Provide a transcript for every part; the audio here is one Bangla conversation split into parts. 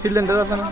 সিলিন্ডার আছে না?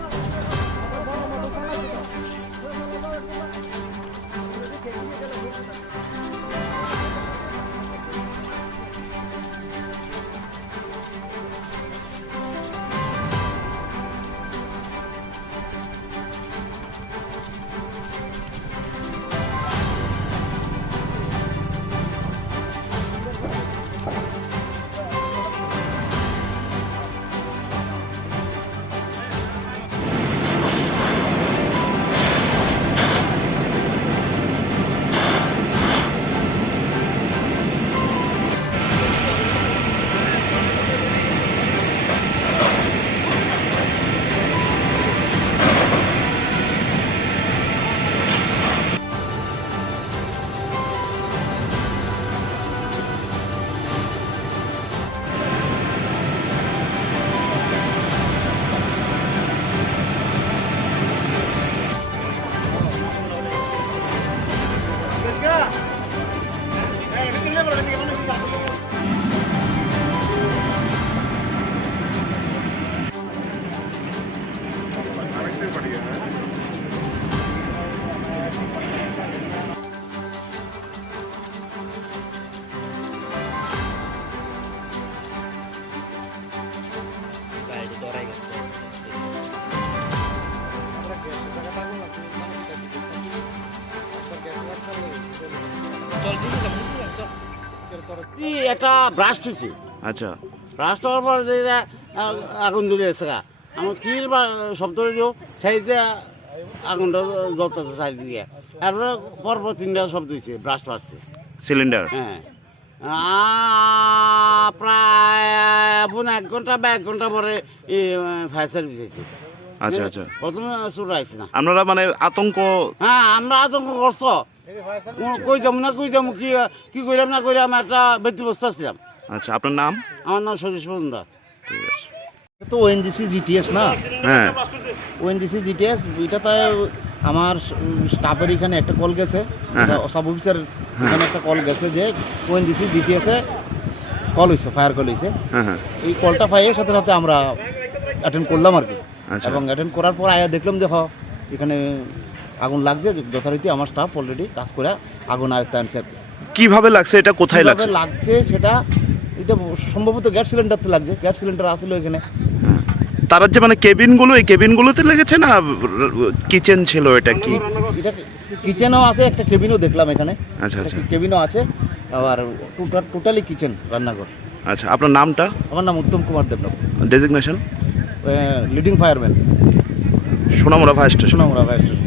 একটা ব্রাস্ট হয়েছে। আচ্ছা, ব্রাস্ট হওয়ার পর যে আগুন জ্বলে গেছে আমার কিল বা শব্দ সাইডে আগুনটা জ্বলতেছে চারিদিকে। তারপরে পরপর 3টা শব্দ হয়েছে, ব্রাস্ট মারছে সিলিন্ডার। হ্যাঁ, প্রায় 1 ঘন্টা বা 1 ঘন্টা পরে ফায়ার সার্ভিস এসেছে। আচ্ছা আচ্ছা, প্রথমে চুর আসছে না। আপনারা মানে আতঙ্ক? হ্যাঁ, আমরা আতঙ্ক করছ, কই যাবো না কই যাবো, কি কইলাম না কইলাম, একটা ব্যক্তিব্যস্ত ছিলাম। আচ্ছা, আপনার নাম? আমার নাম সতীশ মজুমদার। ঠিক আছে। তো ওএনজিসি জিটিএস না? হ্যাঁ, ওএনজিসি জিটিএস ওইটাতে আমার স্টাফের এখানে একটা কল গেছে, সাব অফিসার এখানে একটা কল গেছে যে ওএনজিসি জিটিএসে কল হয়েছে, ফায়ার কল হয়েছে। হ্যাঁ, এই কলটা পাইয়ে সাথে সাথে আমরা অ্যাটেন্ড করলাম আর কি। আচ্ছা। এবং অ্যাটেন্ড করার পর আয়া দেখলাম যে এখানে আগুন লাগছে। যথারীতি আমার স্টাফ অলরেডি কাজ করে আগুন আয়ত্তে আনছে। কিভাবে লাগছে, এটা কোথায় লাগছে? সেটা এটা সম্ভবত গ্যাস সিলিন্ডারতে লাগছে। গ্যাস সিলিন্ডার আসলে এখানে। তার যে মানে কেবিনগুলো, এই কেবিনগুলোতে লেগেছে না কিচেন ছিল? এটা কি? এটা কিচেনও আছে, একটা কেবিনও দেখলাম এখানে। আচ্ছা আচ্ছা, কেবিনও আছে, আবার টোটালি কিচেন, রান্নাঘর। আচ্ছা, আপনার নামটা? আমার নাম Uttam Kumar Debnath. Designation? Leading fireman, Sonamura fire station. Sonamura fire station.